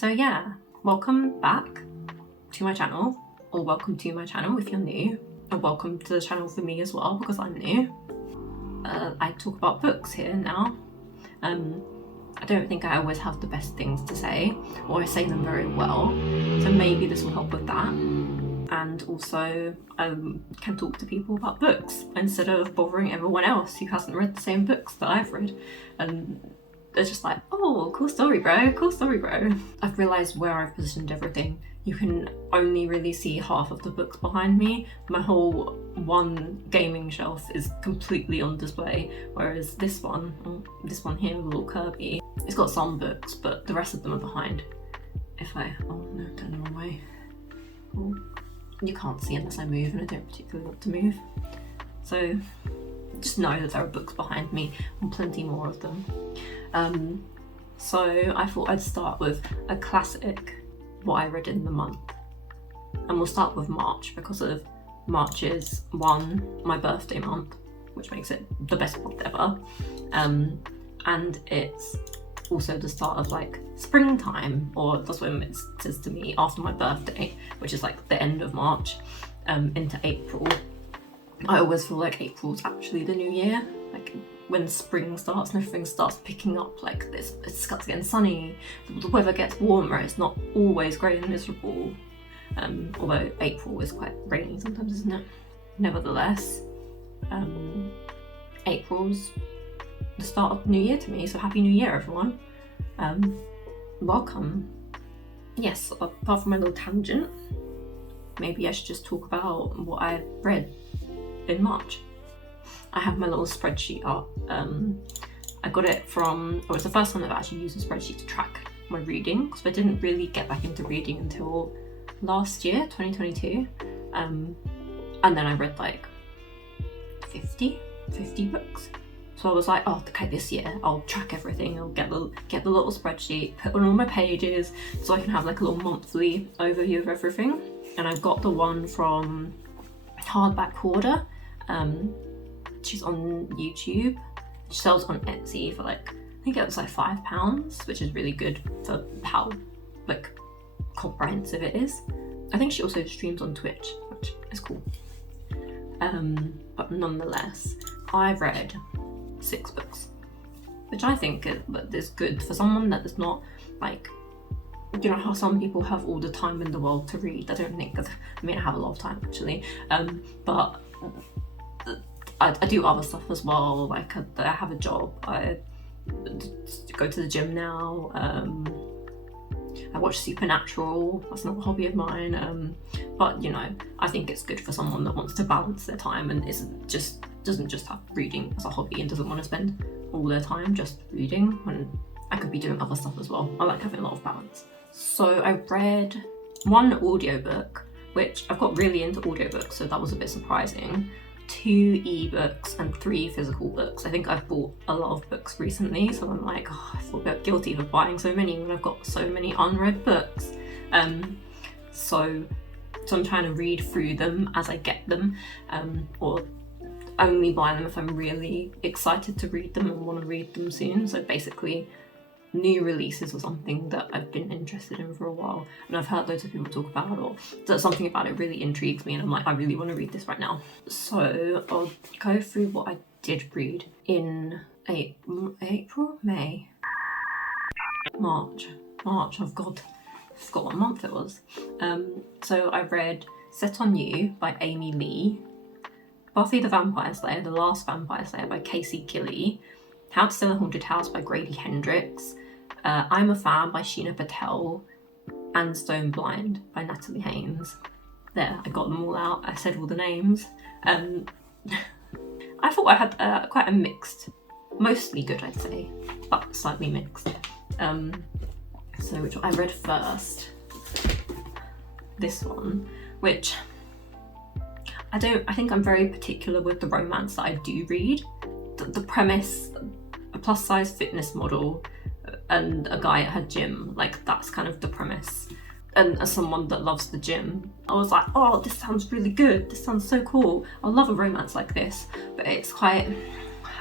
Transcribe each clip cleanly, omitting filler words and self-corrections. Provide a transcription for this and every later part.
So yeah, welcome back to my channel, or welcome to my channel if you're new, or welcome to the channel for me as well because I'm new. I talk about books here now. I don't think I always have the best things to say, or I say them very well, so maybe this will help with that. And also can talk to people about books instead of bothering everyone else who hasn't read the same books that I've read. And they're just like, oh, cool story, bro, cool story, bro. I've realised where I've positioned everything. You can only really see half of the books behind me. My whole one gaming shelf is completely on display, whereas this one here, the little Kirby, it's got some books, but the rest of them are behind. Oh no, turn the wrong way. Oh, you can't see unless I move, and I don't particularly want to move. So just know that there are books behind me, and plenty more of them. So I thought I'd start with a classic, what I read in the month. And we'll start with March, because of March is my birthday month, which makes it the best month ever. And it's also the start of like springtime, or that's when it says to me, after my birthday, which is like the end of March, into April. I always feel like April's actually the new year, like when spring starts and everything starts picking up like this. It starts getting sunny, the weather gets warmer, it's not always grey and miserable. Although April is quite rainy sometimes, isn't it? Nevertheless, April's the start of the new year to me, so happy new year everyone. Welcome. Yes, apart from my little tangent, maybe I should just talk about what I read in March. I have my little spreadsheet up. I got it from, it's the first time I've actually used a spreadsheet to track my reading, because I didn't really get back into reading until last year, 2022. And then I read like 50 books. So I was like, oh, okay, this year I'll track everything. I'll get the little spreadsheet, put on all my pages, so I can have like a little monthly overview of everything. And I've got the one from Hardback Hoarder. She's on YouTube. She sells on Etsy for like, I think it was like £5, which is really good for how like comprehensive it is. I think she also streams on Twitch, which is cool. But nonetheless, I've read 6 books, which I think is good for someone that is not like, you know how some people have all the time in the world to read. I don't think, I have a lot of time actually, but I do other stuff as well. Like I have a job, I go to the gym now, I watch Supernatural, that's not a hobby of mine, but you know, I think it's good for someone that wants to balance their time and doesn't just have reading as a hobby and doesn't want to spend all their time just reading, when I could be doing other stuff as well. I like having a lot of balance. So I read 1 audiobook, which I've got really into audiobooks, so that was a bit surprising. 2 ebooks and 3 physical books. I think I've bought a lot of books recently, so I'm like, oh, I feel a bit guilty for buying so many when I've got so many unread books. So I'm trying to read through them as I get them, or only buy them if I'm really excited to read them and want to read them soon. So basically, new releases or something that I've been interested in for a while, and I've heard loads of people talk about, or that something about it really intrigues me, and I'm like, I really want to read this right now. So I'll go through what I did read in April, May, March. Oh God, I forgot what month it was. So I read Set on You by Amy Lee, Buffy the Vampire Slayer, The Last Vampire Slayer by Casey Gilley, How to Sell a Haunted House by Grady Hendrix, I'm a Fan by Sheena Patel, and Stone Blind by Natalie Haynes. There, I got them all out. I said all the names. I thought I had quite a mixed, mostly good I'd say, but slightly mixed. So which I read first, this one, which I think I'm very particular with the romance that I do read. The premise, a plus size fitness model and a guy at her gym, like that's kind of the premise. And as someone that loves the gym, I was like, oh, this sounds really good, this sounds so cool, I love a romance like this. But it's quite,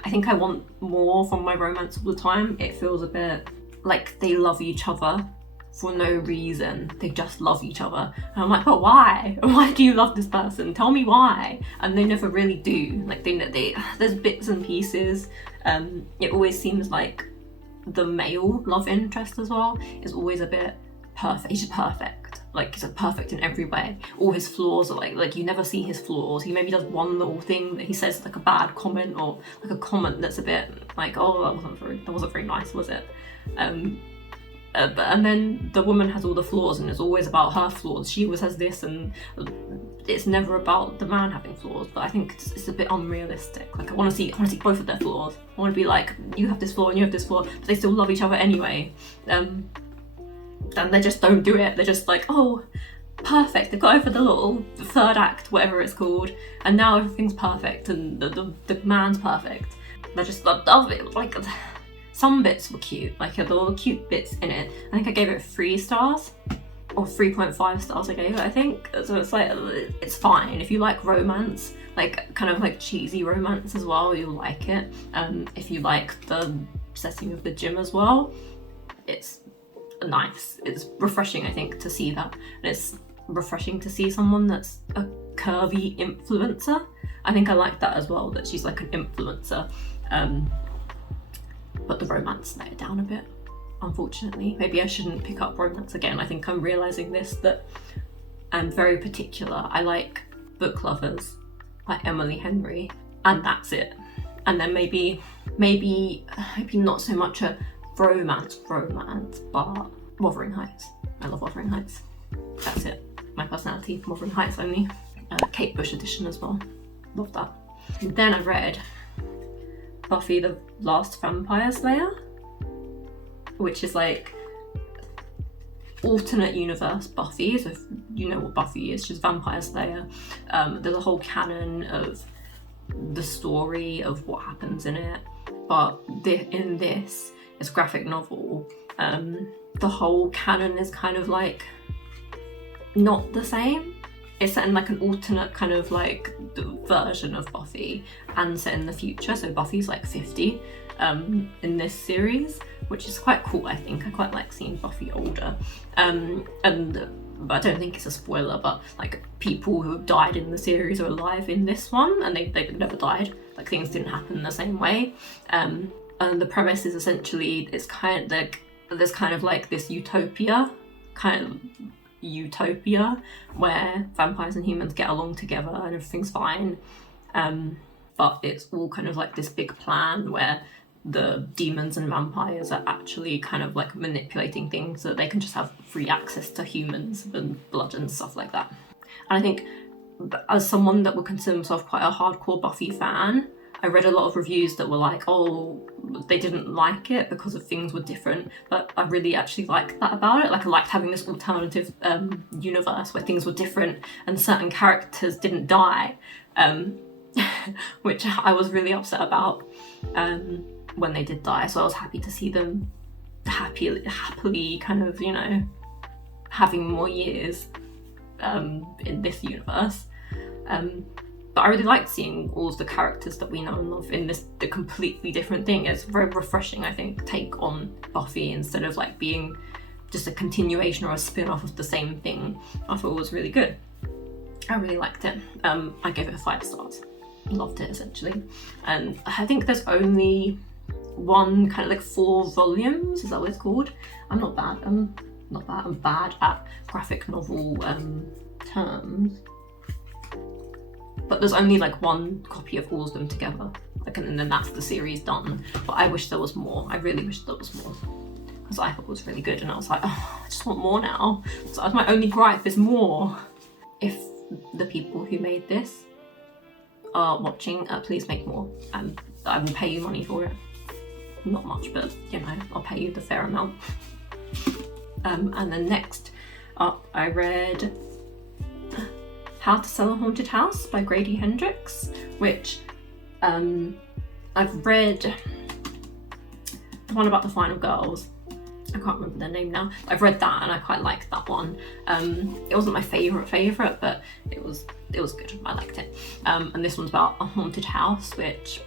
I think I want more from my romance all the time. It feels a bit like they love each other for no reason. They just love each other. And I'm like, but why? Why do you love this person? Tell me why. And they never really do. Like they there's bits and pieces. It always seems like the male love interest as well is always a bit perfect. He's just perfect. Like he's perfect in every way. All his flaws are like you never see his flaws. He maybe does one little thing that he says like a bad comment, or like a comment that's a bit like, oh, that wasn't very nice, was it? And then the woman has all the flaws, and it's always about her flaws. She always has this, and it's never about the man having flaws. But I think it's a bit unrealistic. Like I want to see both of their flaws. I want to be like, you have this flaw and you have this flaw, but they still love each other anyway. And they just don't do it. They're just like, oh, perfect. They've got over the little third act, whatever it's called, and now everything's perfect, and the man's perfect. They're just love it. Like some bits were cute, like there were cute bits in it. I think I gave it 3 stars, or 3.5 stars I gave it, I think. So it's like, it's fine. If you like romance, like kind of like cheesy romance as well, you'll like it. If you like the setting of the gym as well, it's nice. It's refreshing, I think, to see that. And it's refreshing to see someone that's a curvy influencer. I think I like that as well, that she's like an influencer. But the romance let it down a bit, unfortunately. Maybe I shouldn't pick up romance again. I think I'm realising this, that I'm very particular. I like book lovers like Emily Henry, and that's it. And then maybe not so much a romance, but Wuthering Heights. I love Wuthering Heights. That's it. My personality, Wuthering Heights only. Kate Bush edition as well. Love that. And then I read Buffy the Last Vampire Slayer, which is like alternate universe Buffy. So if you know what Buffy is, she's Vampire Slayer. There's a whole canon of the story of what happens in it, but in this, it's graphic novel. The whole canon is kind of like not the same. It's set in like an alternate kind of like version of Buffy, and set in the future. So Buffy's like 50 in this series, which is quite cool, I think. I quite like seeing Buffy older. But I don't think it's a spoiler, but like people who have died in the series are alive in this one, and they've never died. Like things didn't happen the same way. And the premise is essentially, it's kind of like, there's kind of like this utopia where vampires and humans get along together and everything's fine. But it's all kind of like this big plan where the demons and vampires are actually kind of like manipulating things so that they can just have free access to humans and blood and stuff like that. And I think as someone that would consider himself quite a hardcore Buffy fan, I read a lot of reviews that were like, oh, they didn't like it because of things were different, but I really actually liked that about it. Like I liked having this alternative universe where things were different and certain characters didn't die, which I was really upset about when they did die. So I was happy to see them happily kind of, you know, having more years in this universe. But I really liked seeing all of the characters that we know and love in the completely different thing. It's very refreshing, I think, take on Buffy instead of like being just a continuation or a spin-off of the same thing. I thought it was really good. I really liked it. I gave it 5 stars. Loved it, essentially. And I think there's only one kind of like 4 volumes, is that what it's called? I'm bad at graphic novel terms. But there's only like 1 copy of all of them together, like, and then that's the series done. But I wish there was more. I really wish there was more, because I thought it was really good, and I was like, oh, I just want more now. So that's my only gripe, is more. If the people who made this are watching, please make more, and I will pay you money for it. Not much, but you know, I'll pay you the fair amount. And then next up, I read How to Sell a Haunted House by Grady Hendrix, which I've read the one about the final girls. I can't remember their name now. I've read that and I quite liked that one. It wasn't my favourite, but it was good. I liked it. And this one's about a haunted house, which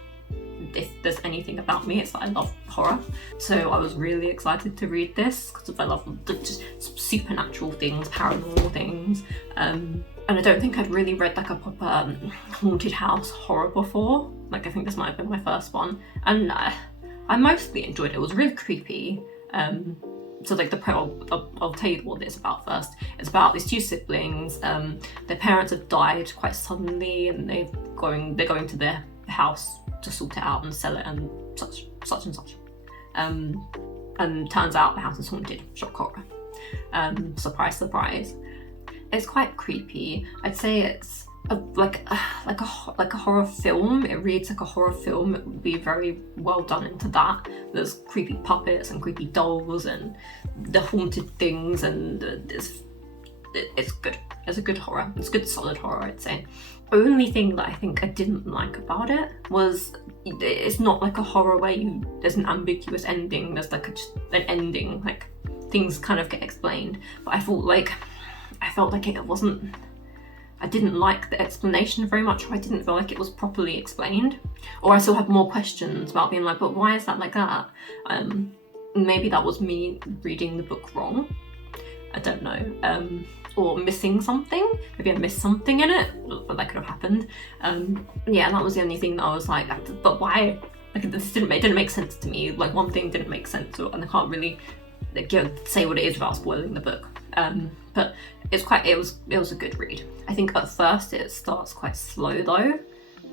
if there's anything about me, it's that I love horror. So I was really excited to read this because I love just supernatural things, paranormal things. And I don't think I'd really read like a proper haunted house horror before. Like I think this might have been my first one, and I mostly enjoyed it. It was really creepy. So like I'll tell you what it's about first. It's about these two siblings. Their parents have died quite suddenly, and they're going to their house to sort it out and sell it and such and such. And turns out the house is haunted. Shock horror. Surprise, surprise. It's quite creepy. I'd say it's like a horror film. It reads like a horror film. It would be very well done into that. There's creepy puppets and creepy dolls and the haunted things, and it's good. It's a good horror. It's good solid horror, I'd say. Only thing that I think I didn't like about it was it's not like a horror where there's an ambiguous ending. There's like just an ending, like things kind of get explained. But I felt like it wasn't. I didn't like the explanation very much, or I didn't feel like it was properly explained. Or I still have more questions about being like, but why is that like that? Maybe that was me reading the book wrong. I don't know. Or missing something. Maybe I missed something in it. That could have happened. Yeah, that was the only thing that I was like, but why? Like it didn't make sense to me. Like one thing didn't make sense, and I can't really say what it is without spoiling the book. But it was a good read. I think at first it starts quite slow though,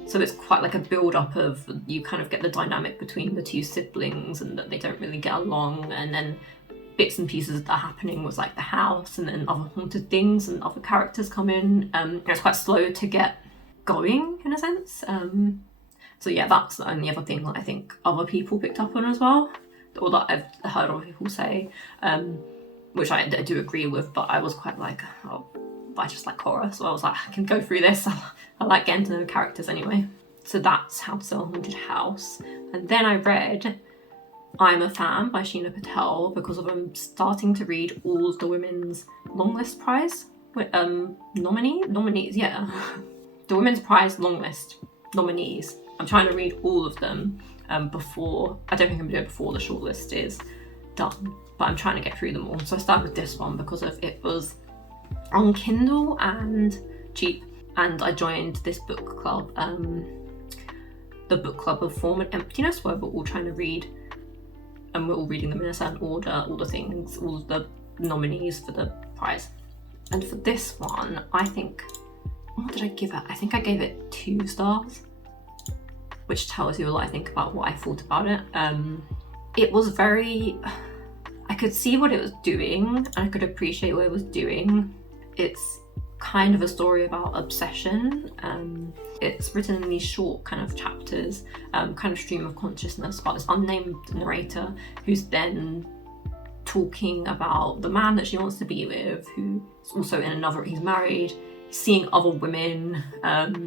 so it's quite like a build up of, you kind of get the dynamic between the two siblings and that they don't really get along, and then bits and pieces that are happening with like the house, and then other haunted things and other characters come in. It's quite slow to get going in a sense. So yeah, that's the only other thing that I think other people picked up on as well, or that I've heard other people say. Which I do agree with, but I was quite like, oh, I just like horror, so I was like, I can go through this. I like getting to know the characters anyway. So that's How to Sell a Haunted House. And then I read I'm a Fan by Sheena Patel because I'm starting to read all of the Women's Longlist Prize nominees, yeah. The Women's Prize Longlist nominees. I'm trying to read all of them before, I don't think I'm going to do it before the shortlist is done. But I'm trying to get through them all. So I started with this one because it was on Kindle and cheap, and I joined this book club, the book club of Form and Emptiness, where we're all trying to read, and we're all reading them in a certain order, all the things, all of the nominees for the prize. And for this one, I think, what did I give it? I think I gave it 2 stars, which tells you a lot, I think, about what I thought about it. It was very, I could see what it was doing, and I could appreciate what it was doing. It's kind of a story about obsession. It's written in these short kind of chapters, kind of stream of consciousness about this unnamed narrator who's then talking about the man that she wants to be with, who's also he's married, seeing other women.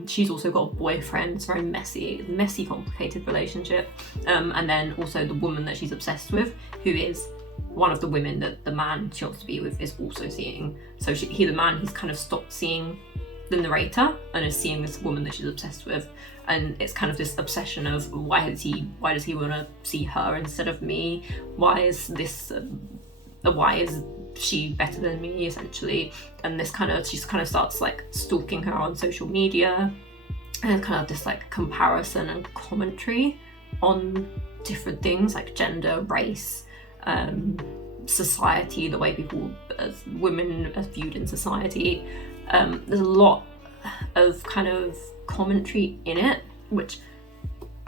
She's also got a boyfriend. It's a very messy, complicated relationship. And then also the woman that she's obsessed with, who is one of the women that the man she wants to be with is also seeing. So the man, he's kind of stopped seeing the narrator and is seeing this woman that she's obsessed with, and it's kind of this obsession of why does he want to see her instead of me? Why is she better than me, essentially? And she starts like stalking her on social media, and kind of this like comparison and commentary on different things like gender, race, society, the way women are viewed in society. There's a lot of kind of commentary in it, which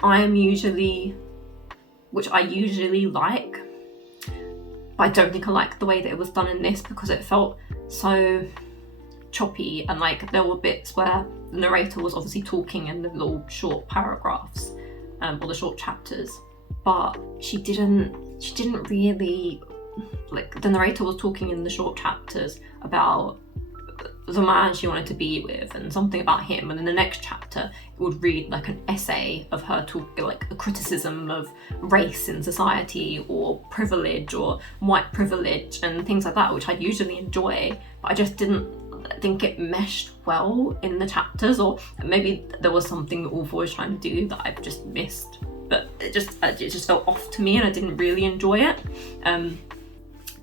I usually like, but I don't think I like the way that it was done in this, because it felt so choppy, and like there were bits where the narrator was obviously talking in the little short paragraphs, or the short chapters, but she didn't really, like, the narrator was talking in the short chapters about the man she wanted to be with and something about him, and in the next chapter it would read like an essay of her talking, like a criticism of race in society, or privilege, or white privilege, and things like that, which I usually enjoy, but I just didn't think it meshed well in the chapters, or maybe there was something the author was trying to do that I've just missed. but it just felt off to me, and I didn't really enjoy it.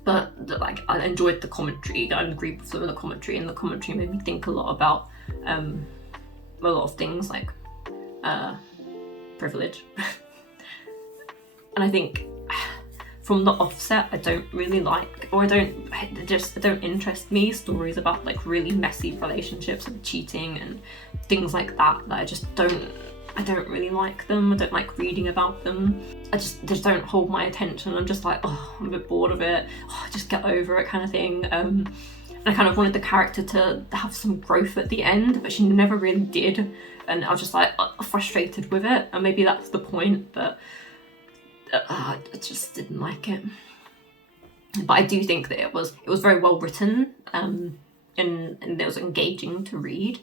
But like, I enjoyed the commentary. I agreed with some of the commentary, and the commentary made me think a lot about a lot of things like privilege. And I think from the offset, I don't really like, or it don't interest me, stories about like really messy relationships and cheating and things like that I don't really like them. I don't like reading about them. They just don't hold my attention. I'm just like, oh, I'm a bit bored of it. Oh, just get over it kind of thing. And I kind of wanted the character to have some growth at the end, but she never really did. And I was just like frustrated with it. And maybe that's the point, but I just didn't like it. But I do think that it was very well written, and it was engaging to read.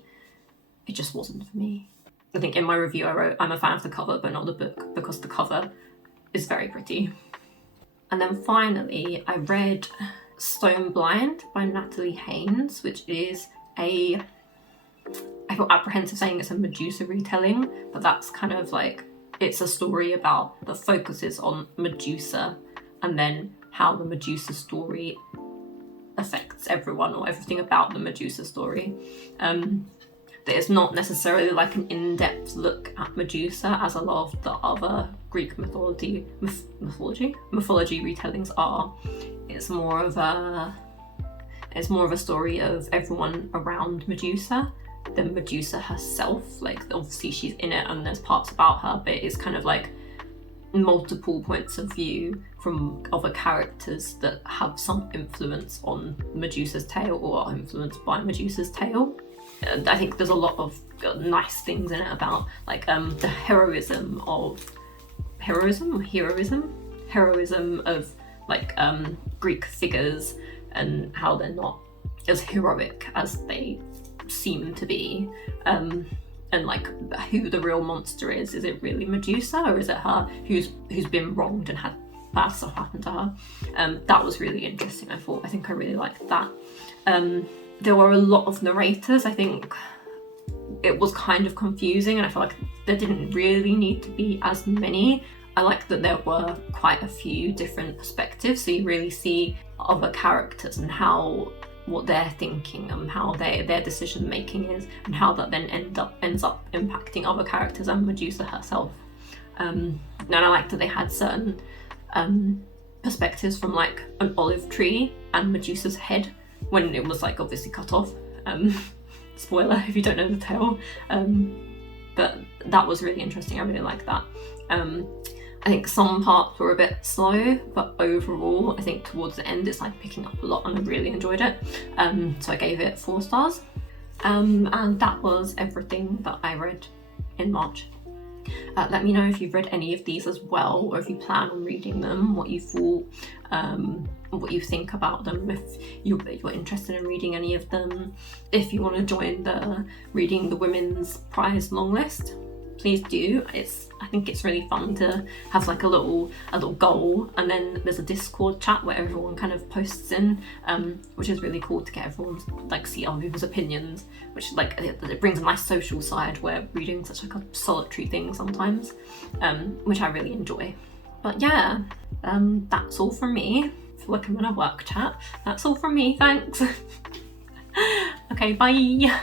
It just wasn't for me. I think in my review I wrote, I'm a fan of the cover but not the book, because the cover is very pretty. And then finally I read Stone Blind by Natalie Haynes, which is I feel apprehensive saying it's a Medusa retelling, but that's kind of like, it's a story about the focuses on Medusa and then how the Medusa story affects everyone, or everything about the Medusa story. That it's not necessarily like an in-depth look at Medusa as a lot of the other Greek mythology retellings are. It's more of a story of everyone around Medusa than Medusa herself. Like, obviously she's in it and there's parts about her, but it's kind of like multiple points of view from other characters that have some influence on Medusa's tale or are influenced by Medusa's tale. I think there's a lot of nice things in it about like the heroism of like Greek figures, and how they're not as heroic as they seem to be, and like who the real monster is. Is it really Medusa, or is it her who's been wronged and had bad stuff happen to her? That was really interesting. I think I really liked that. There were a lot of narrators. I think it was kind of confusing, and I feel like there didn't really need to be as many. I like that there were quite a few different perspectives, so you really see other characters and what they're thinking and how their decision making is, and how that then ends up impacting other characters and Medusa herself. And I like that they had certain perspectives from like an olive tree and Medusa's head when it was like obviously cut off. Spoiler if you don't know the tale. But that was really interesting. I really like that. I think some parts were a bit slow, but overall I think towards the end it's like picking up a lot, and I really enjoyed it. So I gave it 4 stars. And that was everything that I read in March. Let me know if you've read any of these as well, or if you plan on reading them, what you thought, what you think about them, if you're interested in reading any of them. If you want to join the Reading the Women's Prize long list, please do. I think it's really fun to have like a little goal, and then there's a Discord chat where everyone kind of posts in, which is really cool to get everyone like see other people's opinions, which like it brings a nice social side where reading's such like a solitary thing sometimes, which I really enjoy. But yeah, that's all from me. I feel like I'm in a work chat. That's all from me, thanks. Okay, bye.